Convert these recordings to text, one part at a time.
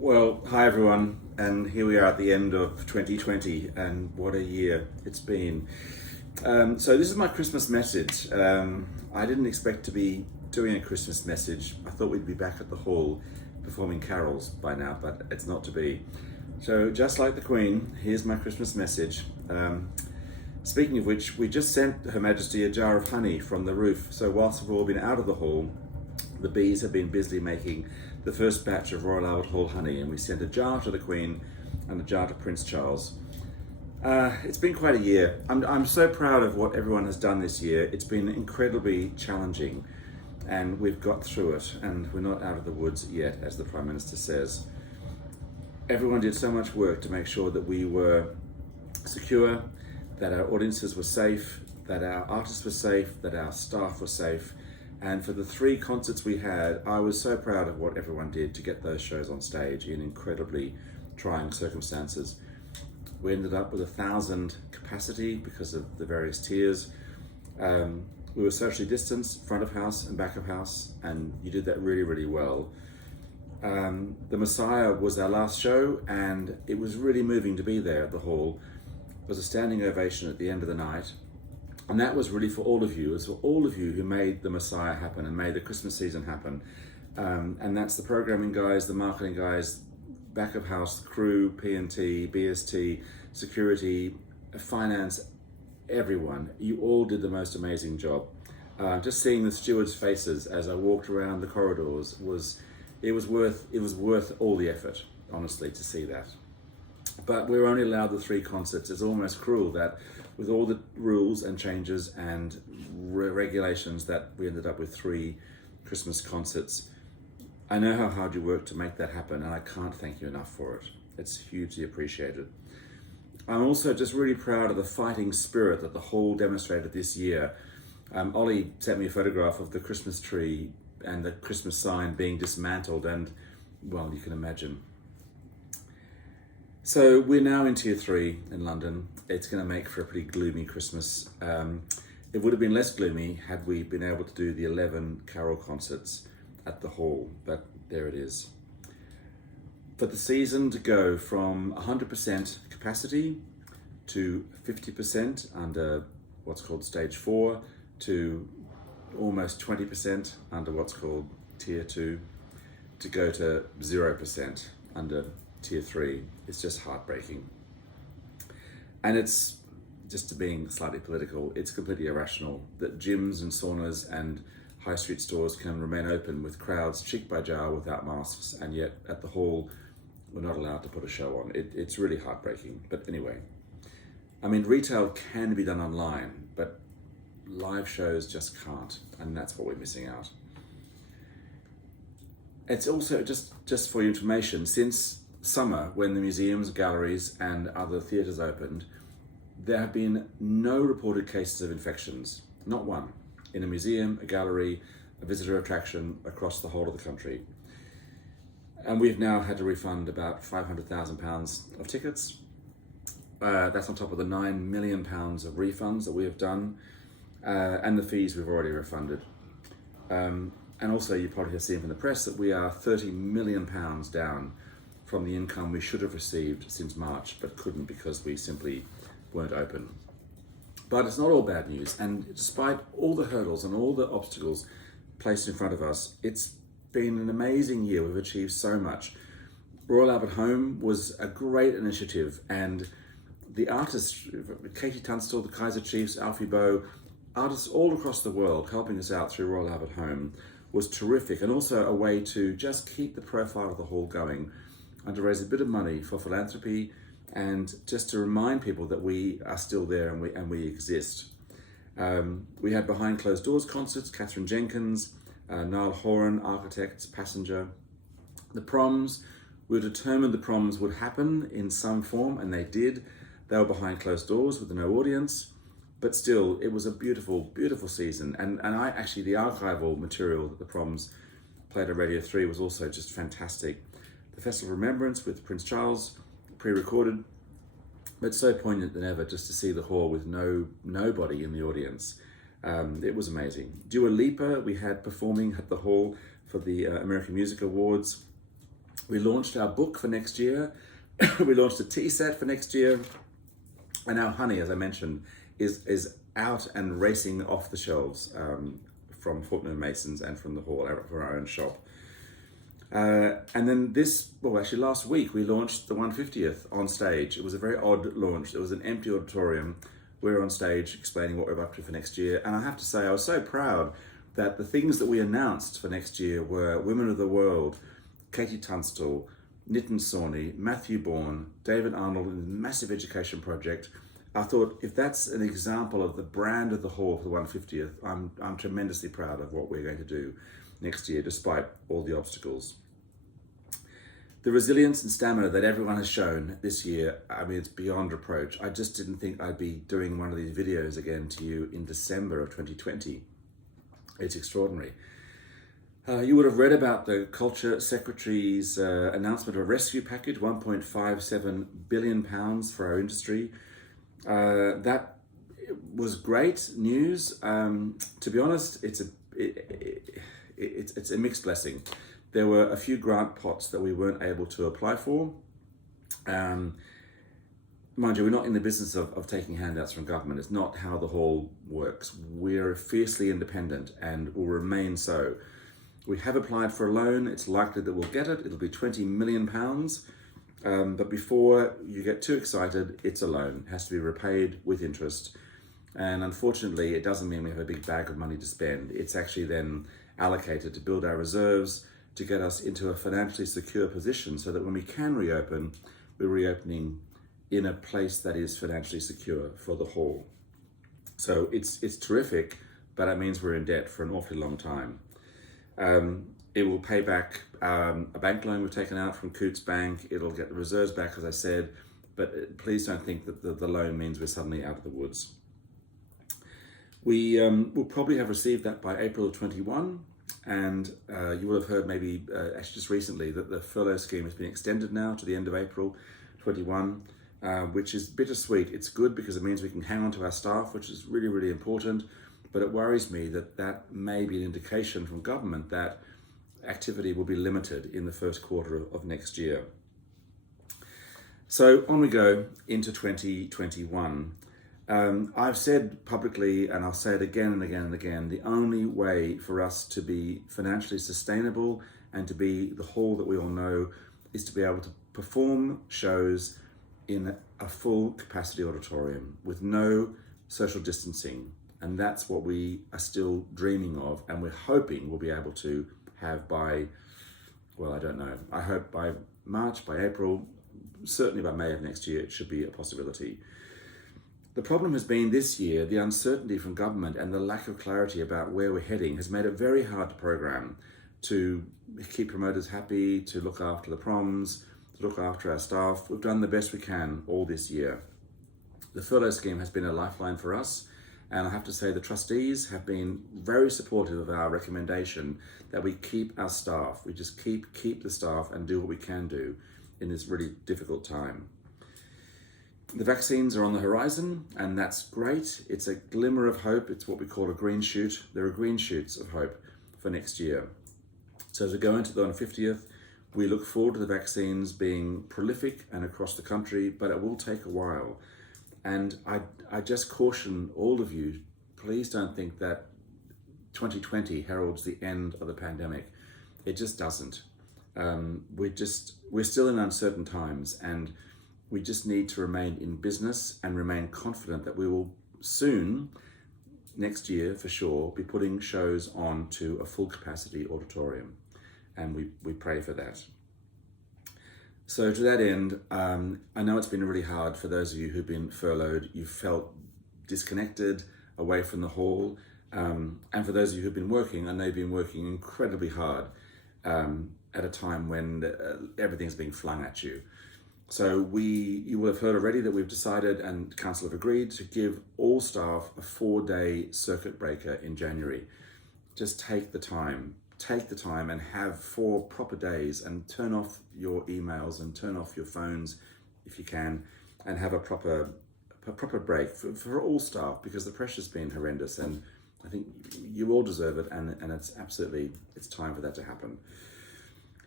Well, hi everyone, and here we are at the end of 2020, and what a year it's been. So this is my Christmas message. I didn't expect to be doing a Christmas message. I thought we'd be back at the hall performing carols by now, but it's not to be. So just like the Queen, here's my Christmas message. Speaking of which, we just sent Her Majesty a jar of honey from the roof. So whilst we've all been out of the hall, the bees have been busily making the first batch of Royal Albert Hall honey, and we sent a jar to the Queen and a jar to Prince Charles. It's been quite a year. I'm so proud of what everyone has done this year. It's been incredibly challenging, and we've got through it, and we're not out of the woods yet, as the Prime Minister says. Everyone did so much work to make sure that we were secure, that our audiences were safe, that our artists were safe, that our staff were safe. And for the 3 concerts we had, I was so proud of what everyone did to get those shows on stage in incredibly trying circumstances. We ended up with 1,000 capacity because of the various tiers. We were socially distanced, front of house and back of house, and you did that really, really well. The Messiah was our last show, and it was really moving to be there at the hall. It was a standing ovation at the end of the night. And that was really for all of you. It was for all of you who made the Messiah happen and made the Christmas season happen. And that's the programming guys, the marketing guys, back of house, the crew, P&T, BST, security, finance, everyone. You all did the most amazing job. Just seeing the stewards' faces as I walked around the corridors was worth all the effort, honestly, to see that. But we were only allowed the 3 concerts. It's almost cruel that with all the rules and changes and regulations that we ended up with 3 Christmas concerts. I know how hard you worked to make that happen, and I can't thank you enough for it. It's hugely appreciated. I'm also just really proud of the fighting spirit that the hall demonstrated this year. Ollie sent me a photograph of the Christmas tree and the Christmas sign being dismantled, and well, you can imagine. So we're now in Tier 3 in London. It's going to make for a pretty gloomy Christmas. It would have been less gloomy had we been able to do the 11 carol concerts at the hall, but there it is. For the season to go from 100% capacity to 50% under what's called Stage 4 to almost 20% under what's called Tier 2 to go to 0% under Tier 3, it's just heartbreaking. And it's, just being slightly political, it's completely irrational that gyms and saunas and high street stores can remain open with crowds cheek by jowl without masks, and yet at the hall we're not allowed to put a show on. It's really heartbreaking. But anyway, I mean, retail can be done online, but live shows just can't, and that's what we're missing out. It's also, just for your information, since summer, when the museums, galleries and other theatres opened, there have been no reported cases of infections, not one, in a museum, a gallery, a visitor attraction across the whole of the country. And we've now had to refund about £500,000 of tickets. That's on top of the £9 million of refunds that we have done, and the fees we've already refunded. And also, you probably have seen from the press that we are £30 million down from the income we should have received since March, but couldn't because we simply weren't open. But it's not all bad news, and despite all the hurdles and all the obstacles placed in front of us, it's been an amazing year. We've achieved so much. Royal Albert Home was a great initiative, and the artists, Katie Tunstall, the Kaiser Chiefs, Alfie Boe, artists all across the world helping us out through Royal Albert Home was terrific, and also a way to just keep the profile of the hall going and to raise a bit of money for philanthropy and just to remind people that we are still there and we exist. We had behind closed doors concerts, Catherine Jenkins, Niall Horan, Architects, Passenger. The proms, we were determined the proms would happen in some form, and they did. They were behind closed doors with no audience, but still, it was a beautiful, beautiful season. And I actually, the archival material that the proms played at Radio 3 was also just fantastic. The Festival of Remembrance with Prince Charles, pre-recorded, but so poignant than ever just to see the hall with nobody in the audience. It was amazing. Dua Lipa, we had performing at the hall for the American Music Awards. We launched our book for next year. We launched a tea set for next year. And our honey, as I mentioned, is out and racing off the shelves from Fortnum & Mason's and from the hall, from our own shop. And then last week, we launched the 150th on stage. It was a very odd launch. It was an empty auditorium. We were on stage explaining what we're up to for next year. And I have to say, I was so proud that the things that we announced for next year were Women of the World, Katie Tunstall, Nitin Sawhney, Matthew Bourne, David Arnold in a massive education project. I thought, if that's an example of the brand of the hall for the 150th, I'm tremendously proud of what we're going to do next year, despite all the obstacles. The resilience and stamina that everyone has shown this year, I mean, it's beyond reproach. I just didn't think I'd be doing one of these videos again to you in December of 2020. It's extraordinary. You would have read about the Culture Secretary's announcement of a rescue package, £1.57 billion for our industry. That was great news. To be honest, it's a mixed blessing. There were a few grant pots that we weren't able to apply for. Mind you, we're not in the business of taking handouts from government. It's not how the hall works. We're fiercely independent and will remain so. We have applied for a loan. It's likely that we'll get it. It'll be £20 million. But before you get too excited, it's a loan. It has to be repaid with interest. And unfortunately, it doesn't mean we have a big bag of money to spend. It's actually then allocated to build our reserves, to get us into a financially secure position so that when we can reopen, we're reopening in a place that is financially secure for the hall. So it's terrific, but it means we're in debt for an awfully long time. It will pay back a bank loan we've taken out from Coutts Bank. It'll get the reserves back, as I said, but please don't think that the loan means we're suddenly out of the woods. We will probably have received that by April of 21, and you will have heard maybe actually just recently that the furlough scheme has been extended now to the end of April 21, which is bittersweet. It's good because it means we can hang on to our staff, which is really, really important. But it worries me that may be an indication from government that activity will be limited in the first quarter of next year. So on we go into 2021. I've said publicly, and I'll say it again and again and again, the only way for us to be financially sustainable and to be the hall that we all know is to be able to perform shows in a full capacity auditorium with no social distancing. And that's what we are still dreaming of, and we're hoping we'll be able to have by, well, I don't know. I hope by March, by April, certainly by May of next year, it should be a possibility. The problem has been this year, the uncertainty from government and the lack of clarity about where we're heading has made it very hard to program, to keep promoters happy, to look after the proms, to look after our staff. We've done the best we can all this year. The furlough scheme has been a lifeline for us. And I have to say the trustees have been very supportive of our recommendation that we keep our staff. We just keep the staff and do what we can do in this really difficult time. The vaccines are on the horizon, and that's great. It's a glimmer of hope. It's what we call a green shoot. There are green shoots of hope for next year. So as we go into the 150th, we look forward to the vaccines being prolific and across the country, but it will take a while. And I just caution all of you, please don't think that 2020 heralds the end of the pandemic. It just doesn't. We're still in uncertain times, and we just need to remain in business and remain confident that we will soon, next year for sure, be putting shows on to a full capacity auditorium. And we pray for that. So to that end, I know it's been really hard for those of you who've been furloughed. You've felt disconnected, away from the hall. And for those of you who've been working, I know you've been working incredibly hard at a time when everything's being flung at you. So you will have heard already that we've decided, and Council have agreed, to give all staff a 4-day circuit breaker in January. Just take the time and have 4 proper days, and turn off your emails and turn off your phones if you can, and have a proper break for all staff, because the pressure's been horrendous, and I think you all deserve it, and it's time for that to happen.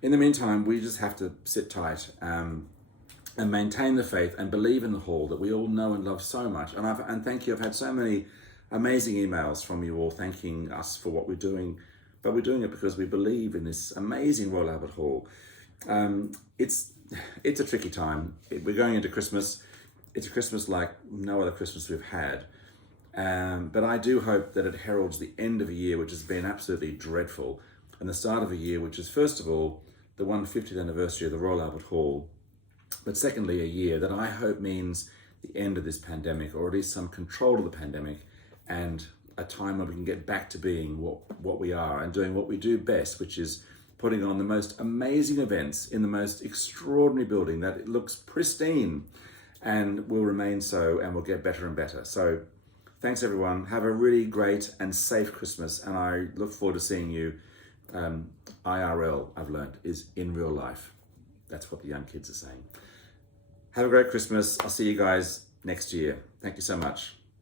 in the meantime, we just have to sit tight and maintain the faith and believe in the hall that we all know and love so much. And thank you. I've had so many amazing emails from you all thanking us for what we're doing, but we're doing it because we believe in this amazing Royal Albert Hall. It's a tricky time. We're going into Christmas. It's a Christmas like no other Christmas we've had. But I do hope that it heralds the end of a year which has been absolutely dreadful, and the start of a year which is, first of all, the 150th anniversary of the Royal Albert Hall, but secondly, a year that I hope means the end of this pandemic, or at least some control of the pandemic, and a time where we can get back to being what we are and doing what we do best, which is putting on the most amazing events in the most extraordinary building that it looks pristine and will remain so, and will get better and better. So thanks everyone. Have a really great and safe Christmas, and I look forward to seeing you. IRL, I've learned, is in real life. That's what the young kids are saying. Have a great Christmas. I'll see you guys next year. Thank you so much.